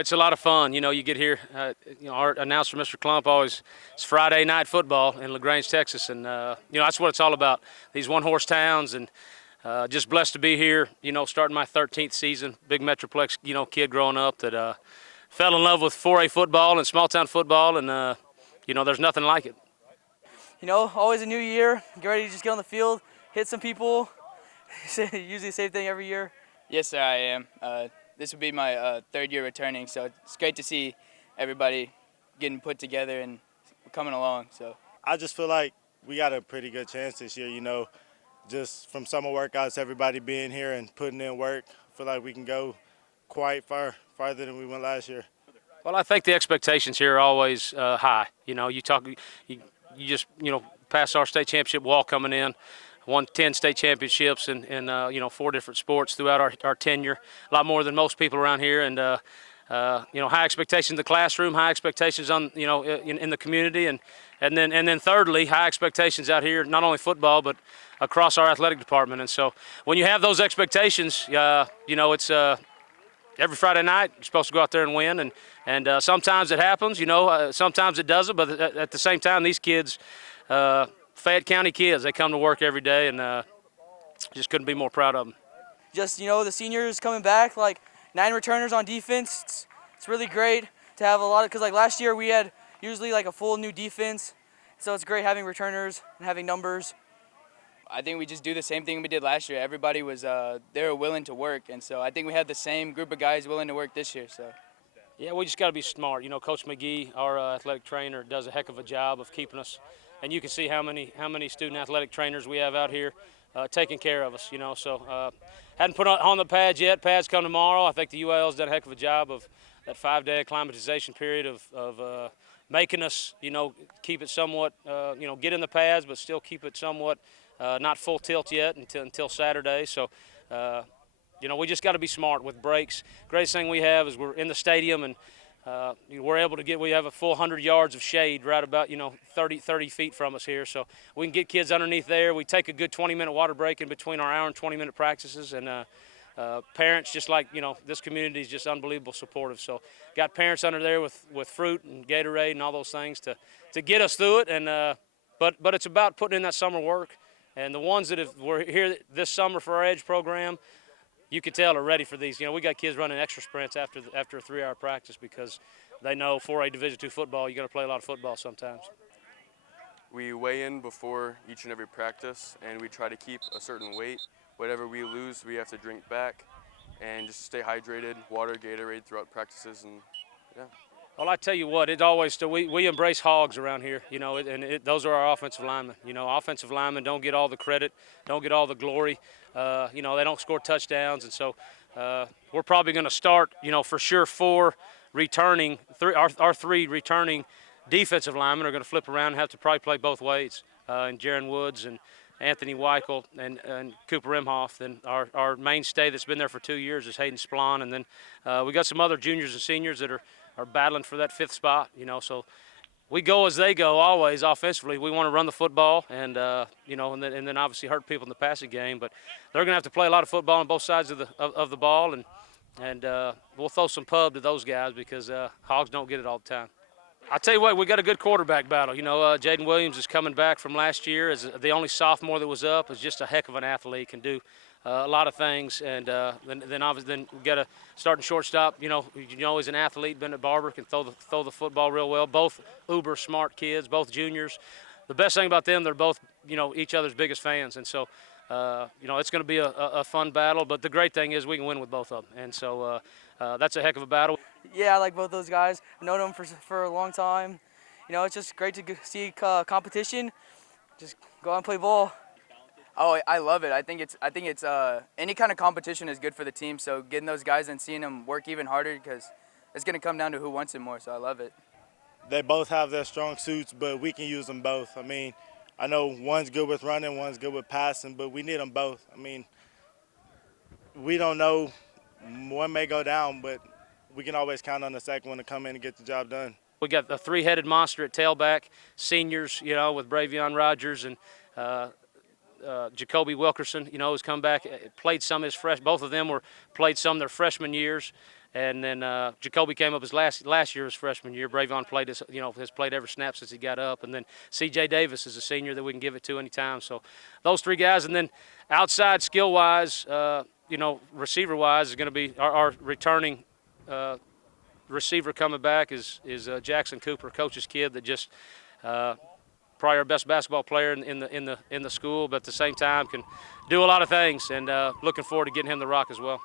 it's a lot of fun. You get here. Our announcer, Mr. Klump, always it's Friday night football in Grange, Texas, and that's what it's all about. These one-horse towns, and just blessed to be here. Starting my 13th season, big Metroplex, kid growing up that fell in love with 4A football and small-town football, and there's nothing like it. Always a new year. Get ready to just get on the field, hit some people. Usually the same thing every year. Yes, sir, I am. This will be my third year returning, so it's great to see everybody getting put together and coming along. So I just feel like we got a pretty good chance this year, just from summer workouts, everybody being here and putting in work. I feel like we can go quite farther than we went last year. Well, I think the expectations here are always high. You just passed our state championship wall coming in. Won 10 state championships in 4 different sports throughout our tenure, a lot more than most people around here, and high expectations in the classroom, high expectations on in the community, and then thirdly, high expectations out here, not only football but across our athletic department. And so when you have those expectations, it's every Friday night you're supposed to go out there and win, and sometimes it happens, sometimes it doesn't, but at the same time, these kids. Fayette County kids, they come to work every day, and just couldn't be more proud of them. Just, the seniors coming back, like 9 returners on defense. It's really great to have a lot of, because like last year we had usually like a full new defense. So it's great having returners and having numbers. I think we just do the same thing we did last year. Everybody was, they were willing to work, and so I think we had the same group of guys willing to work this year. So. Yeah, we just got to be smart. Coach McGee, our athletic trainer, does a heck of a job of keeping us. And you can see how many student athletic trainers we have out here taking care of us, So hadn't put on the pads yet. Pads come tomorrow. I think the UIL's done a heck of a job of that 5-day acclimatization period of making us, keep it somewhat, get in the pads, but still keep it somewhat not full tilt yet until Saturday. So, we just got to be smart with breaks. Greatest thing we have is we're in the stadium, and we're able to we have a full 100 yards of shade right about 30 feet from us here, so we can get kids underneath there. We take a good 20-minute water break in between our hour and 20-minute practices, and parents, just like this community is just unbelievable supportive. So got parents under there with fruit and Gatorade and all those things to get us through it, and but it's about putting in that summer work. And the ones that were here this summer for our Edge program, you can tell are ready for these. We got kids running extra sprints after a 3-hour practice because they know 4A Division II football, you got to play a lot of football sometimes. We weigh in before each and every practice, and we try to keep a certain weight. Whatever we lose, we have to drink back and just stay hydrated, water, Gatorade throughout practices, and yeah. Well, I tell you what, it always we embrace hogs around here, those are our offensive linemen. Offensive linemen don't get all the credit, don't get all the glory. They don't score touchdowns, and so we're probably going to start, for sure, 4 returning, our 3 returning defensive linemen are going to flip around and have to probably play both ways. And Jaron Woods and Anthony Weichel and Cooper Imhoff. Then our mainstay that's been there for 2 years is Hayden Splon, and then we got some other juniors and seniors that are battling for that 5th spot. So we go as they go always offensively. We want to run the football and and then obviously hurt people in the passing game. But they're going to have to play a lot of football on both sides of the ball, and we'll throw some pub to those guys because Hogs don't get it all the time. I'll tell you what, we got a good quarterback battle. Jaden Williams is coming back from last year as the only sophomore that was up. Is just a heck of an athlete, can do a lot of things, and then obviously we got a starting shortstop. He's an athlete, been at Barber, can throw the football real well. Both uber smart kids, both juniors. The best thing about them, they're both each other's biggest fans, and so it's going to be a fun battle. But the great thing is we can win with both of them, and so that's a heck of a battle. Yeah, I like both those guys. I've known them for a long time. It's just great to see competition. Just go out and play ball. Oh, I love it. I think it's any kind of competition is good for the team. So getting those guys and seeing them work even harder, because it's going to come down to who wants it more. So I love it. They both have their strong suits, but we can use them both. I know one's good with running, one's good with passing, but we need them both. We don't know. One may go down, but we can always count on the second one to come in and get the job done. We got the 3-headed monster at tailback, seniors, with Bravion Rogers and Jacoby Wilkerson, has come back, played some his both of them played some their freshman years, And then Jacoby came up his last year, his freshman year. Bravon has played every snap since he got up. And then C.J. Davis is a senior that we can give it to anytime. So those 3 guys. And then outside skill-wise, receiver-wise is going to be our returning receiver coming back is Jackson Cooper, coach's kid that just probably our best basketball player in the school, but at the same time can do a lot of things. And looking forward to getting him the rock as well.